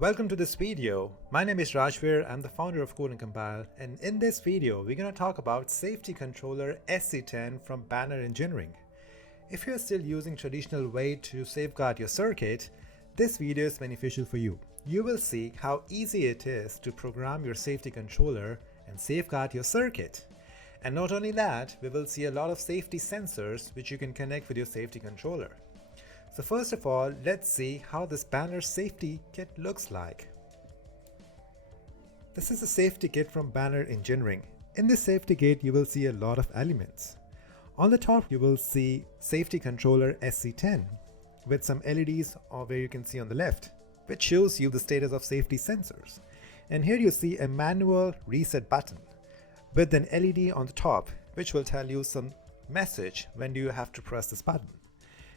Welcome to this video. My name is Rajvir, I'm the founder of Code and Compile, and in this video we're going to talk about safety controller SC10 from Banner Engineering. If you're still using traditional way to safeguard your circuit, this video is beneficial for you. You will see how easy it is to program your safety controller and safeguard your circuit. And not only that, we will see a lot of safety sensors which you can connect with your safety controller. So first of all, let's see how this Banner safety kit looks like. This is a safety kit from Banner Engineering. In this safety kit, you will see a lot of elements. On the top, you will see safety controller SC10 with some LEDs where you can see on the left, which shows you the status of safety sensors. And here you see a manual reset button with an LED on the top, which will tell you some message when do you have to press this button.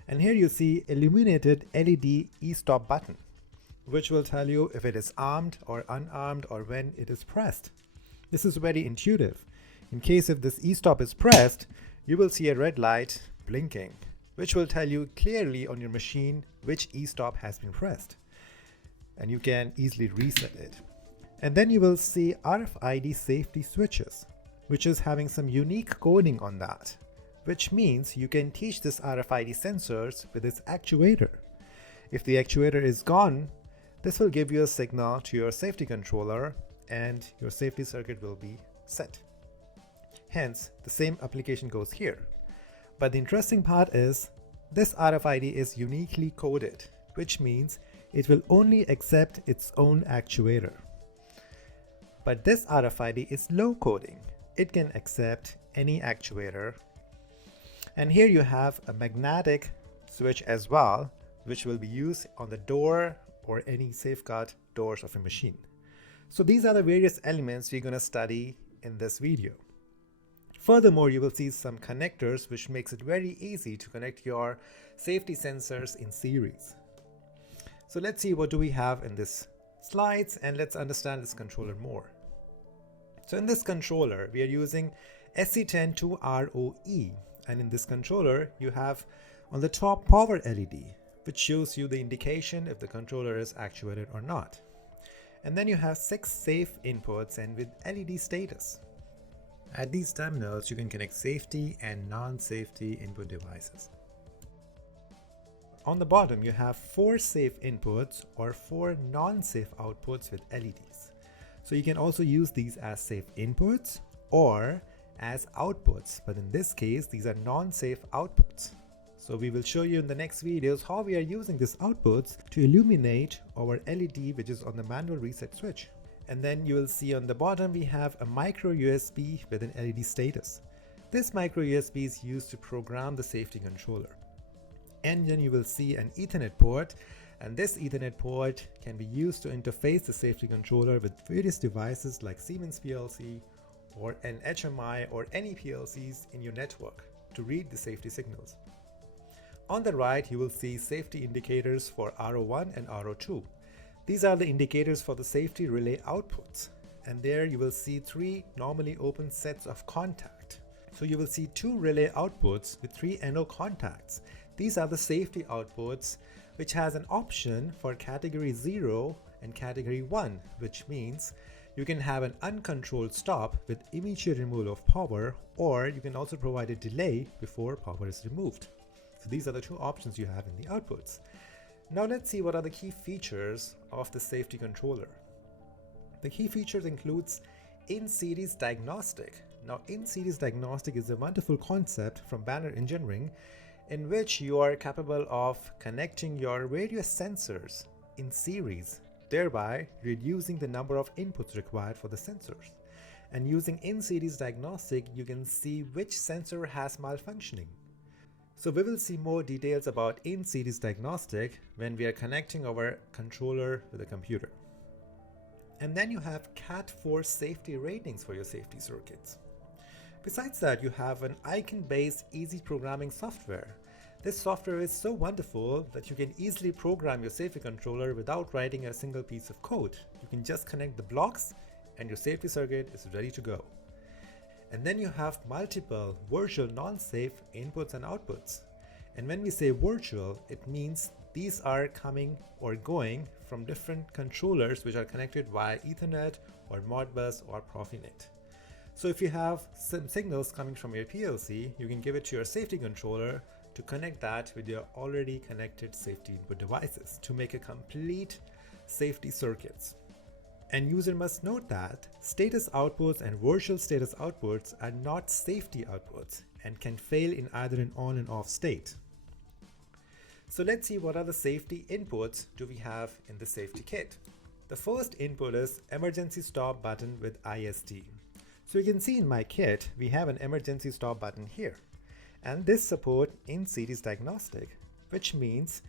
And here you see illuminated LED e-stop button, which will tell you if it is armed or unarmed or when it is pressed. This is very intuitive. In case if this e-stop is pressed, you will see a red light blinking, which will tell you clearly on your machine which e-stop has been pressed. And you can easily reset it. And then you will see RFID safety switches, which is having some unique coding on that, which means you can teach this RFID sensors with its actuator. If the actuator is gone, this will give you a signal to your safety controller and your safety circuit will be set. Hence, the same application goes here. But the interesting part is this RFID is uniquely coded, which means it will only accept its own actuator. But this RFID is low coding. It can accept any actuator. And here you have a magnetic switch as well, which will be used on the door or any safeguard doors of a machine. So these are the various elements we're going to study in this video. Furthermore, you will see some connectors which makes it very easy to connect your safety sensors in series. So let's see what do we have in this slides and let's understand this controller more. So in this controller, we are using SC10-2ROE. And in this controller, you have on the top power LED, which shows you the indication if the controller is actuated or not. And then you have 6 safe inputs and with LED status. At these terminals, you can connect safety and non-safety input devices. On the bottom, you have 4 safe inputs or 4 non-safe outputs with LEDs. So you can also use these as safe inputs or as outputs, but in this case these are non-safe outputs. So we will show you in the next videos how we are using these outputs to illuminate our LED which is on the manual reset switch. And then you will see on the bottom we have a micro USB with an LED status. This micro USB is used to program the safety controller. And then you will see an Ethernet port, and this Ethernet port can be used to interface the safety controller with various devices like Siemens PLC or an HMI or any PLCs in your network to read the safety signals. On the right, you will see safety indicators for RO1 and RO2. These are the indicators for the safety relay outputs. And there you will see 3 normally open sets of contact. So you will see 2 relay outputs with 3 NO contacts. These are the safety outputs which has an option for category 0 and category 1, which means you can have an uncontrolled stop with immediate removal of power, or you can also provide a delay before power is removed. So these are the 2 options you have in the outputs. Now let's see what are the key features of the safety controller. The key features includes in-series diagnostic. Now in-series diagnostic is a wonderful concept from Banner Engineering in which you are capable of connecting your various sensors in series, thereby reducing the number of inputs required for the sensors. And using in-series diagnostic, you can see which sensor has malfunctioning. So we will see more details about in-series diagnostic when we are connecting our controller with a computer. And then you have Cat4 safety ratings for your safety circuits. Besides that, you have an icon-based easy programming software. This software is so wonderful that you can easily program your safety controller without writing a single piece of code. You can just connect the blocks and your safety circuit is ready to go. And then you have multiple virtual non-safe inputs and outputs. And when we say virtual, it means these are coming or going from different controllers which are connected via Ethernet or Modbus or Profinet. So if you have some signals coming from your PLC, you can give it to your safety controller to connect that with your already connected safety input devices to make a complete safety circuits. And user must note that status outputs and virtual status outputs are not safety outputs and can fail in either an on and off state. So let's see what are the safety inputs do we have in the safety kit. The first input is emergency stop button with ISD. So you can see in my kit, we have an emergency stop button here. And this support in-series diagnostic, which means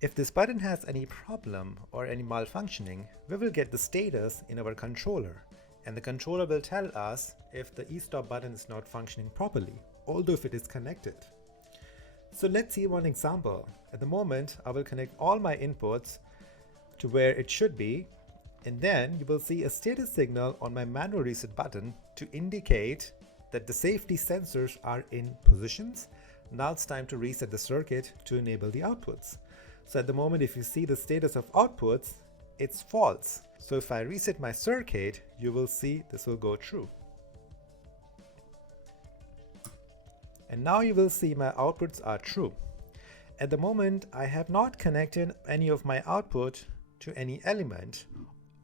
if this button has any problem or any malfunctioning, we will get the status in our controller, and the controller will tell us if the e-stop button is not functioning properly, although if it is connected. So let's see one example. At the moment, I will connect all my inputs to where it should be, and then you will see a status signal on my manual reset button to indicate that the safety sensors are in positions. Now it's time to reset the circuit to enable the outputs. So at the moment, if you see the status of outputs, it's false. So if I reset my circuit, you will see this will go true. And now you will see my outputs are true. At the moment, I have not connected any of my output to any element,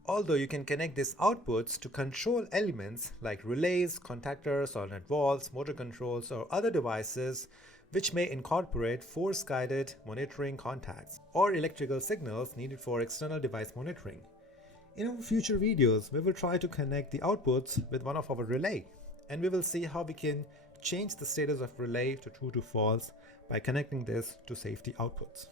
although you can connect these outputs to control elements like relays, contactors, solenoid valves, motor controls, or other devices which may incorporate force-guided monitoring contacts or electrical signals needed for external device monitoring. In our future videos, we will try to connect the outputs with one of our relay, and we will see how we can change the status of relay to true to false by connecting this to safety outputs.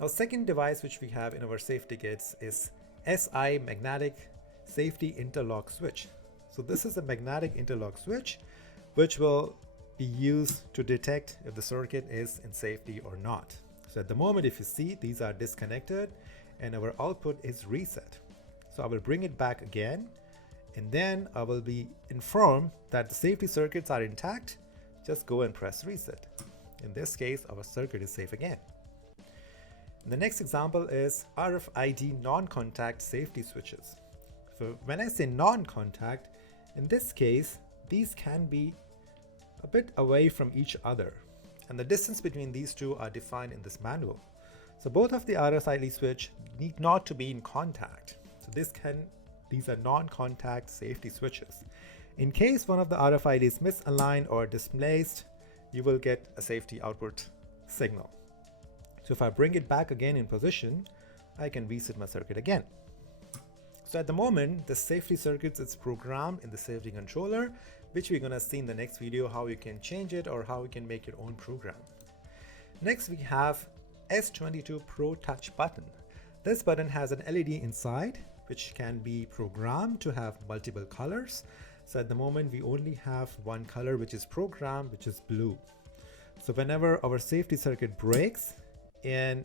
Now, second device which we have in our safety kits is SI magnetic safety interlock switch. So this is a magnetic interlock switch which will be used to detect if the circuit is in safety or not. So at the moment, if you see, these are disconnected and our output is reset. So I will bring it back again, and then I will be informed that the safety circuits are intact. Just go and press reset. In this case, our circuit is safe again. The next example is RFID non-contact safety switches. So when I say non-contact, in this case, these can be a bit away from each other, and the distance between these two are defined in this manual. So both of the RFID switch need not to be in contact. So these are non-contact safety switches. In case one of the RFID is misaligned or displaced, you will get a safety output signal. So if I bring it back again in position, I can reset my circuit again. So at the moment, the safety circuits is programmed in the safety controller, which we're gonna see in the next video how you can change it or how you can make your own program. Next, we have S22 Pro Touch button. This button has an LED inside, which can be programmed to have multiple colors. So at the moment, we only have one color, which is programmed, which is blue. So whenever our safety circuit breaks and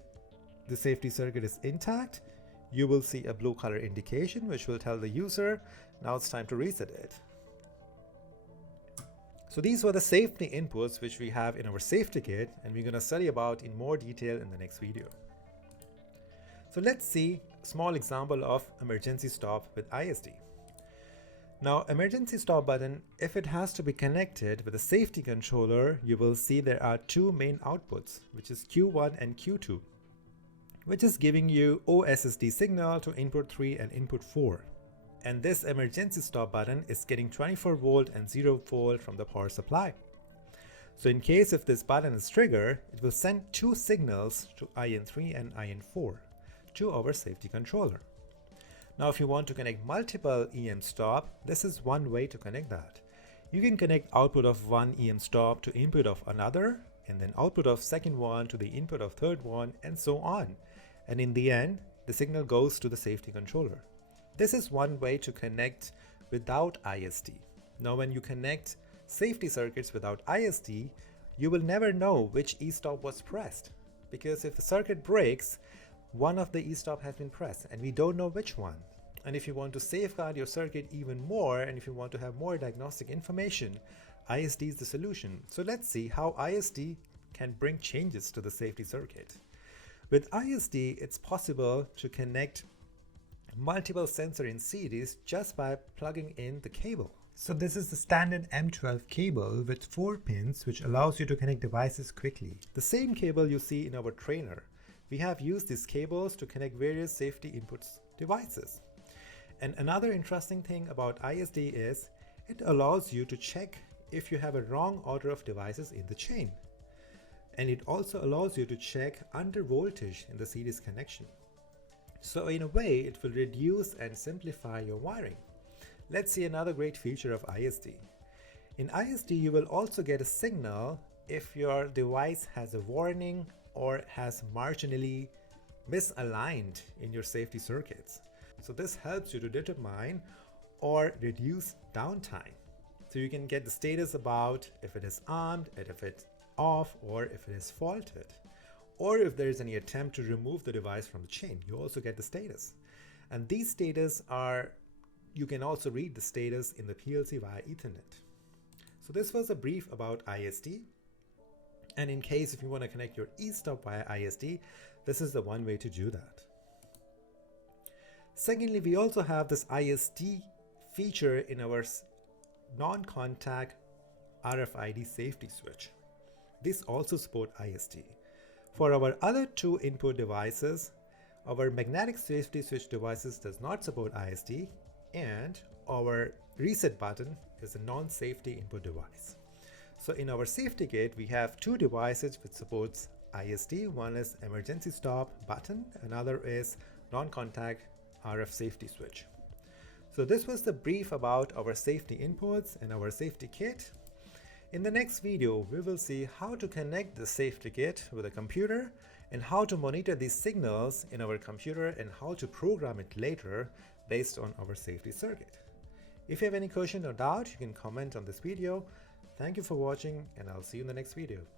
the safety circuit is intact, you will see a blue color indication, which will tell the user, now it's time to reset it. So these were the safety inputs which we have in our safety kit, and we're going to study about in more detail in the next video. So let's see a small example of emergency stop with ISD. Now, emergency stop button, if it has to be connected with a safety controller, you will see there are two main outputs, which is Q1 and Q2, which is giving you OSSD signal to input 3 and input 4. And this emergency stop button is getting 24 volt and 0 volt from the power supply. So in case if this button is triggered, it will send two signals to IN3 and IN4 to our safety controller. Now, if you want to connect multiple EM stop, this is one way to connect that. You can connect output of one EM stop to input of another, and then output of second one to the input of third one, and so on. And in the end, the signal goes to the safety controller. This is one way to connect without ISD. Now, when you connect safety circuits without ISD, you will never know which e-stop was pressed, because if the circuit breaks, one of the e-stop has been pressed and we don't know which one. And if you want to safeguard your circuit even more, and if you want to have more diagnostic information, ISD is the solution. So let's see how ISD can bring changes to the safety circuit. With ISD, it's possible to connect multiple sensors in series just by plugging in the cable. So this is the standard M12 cable with 4 pins, which allows you to connect devices quickly. The same cable you see in our trainer. We have used these cables to connect various safety inputs devices. And another interesting thing about ISD is it allows you to check if you have a wrong order of devices in the chain. And it also allows you to check under voltage in the series connection. So in a way, it will reduce and simplify your wiring. Let's see another great feature of ISD. In ISD, you will also get a signal if your device has a warning or has marginally misaligned in your safety circuits. So this helps you to determine or reduce downtime. So you can get the status about if it is armed, and if it's off, or if it is faulted. Or if there is any attempt to remove the device from the chain, you also get the status. And these status are, you can also read the status in the PLC via Ethernet. So this was a brief about ISD. And in case if you want to connect your e-stop via ISD, this is the one way to do that. Secondly, we also have this ISD feature in our non-contact RFID safety switch. This also supports ISD. For our other 2 input devices, our magnetic safety switch devices does not support ISD, and our reset button is a non-safety input device. So in our safety kit, we have 2 devices which supports ISD. One is emergency stop button, another is non-contact RF safety switch. So this was the brief about our safety inputs and our safety kit. In the next video, we will see how to connect the safety kit with a computer and how to monitor these signals in our computer and how to program it later based on our safety circuit. If you have any question or doubt, you can comment on this video. Thank you for watching, and I'll see you in the next video.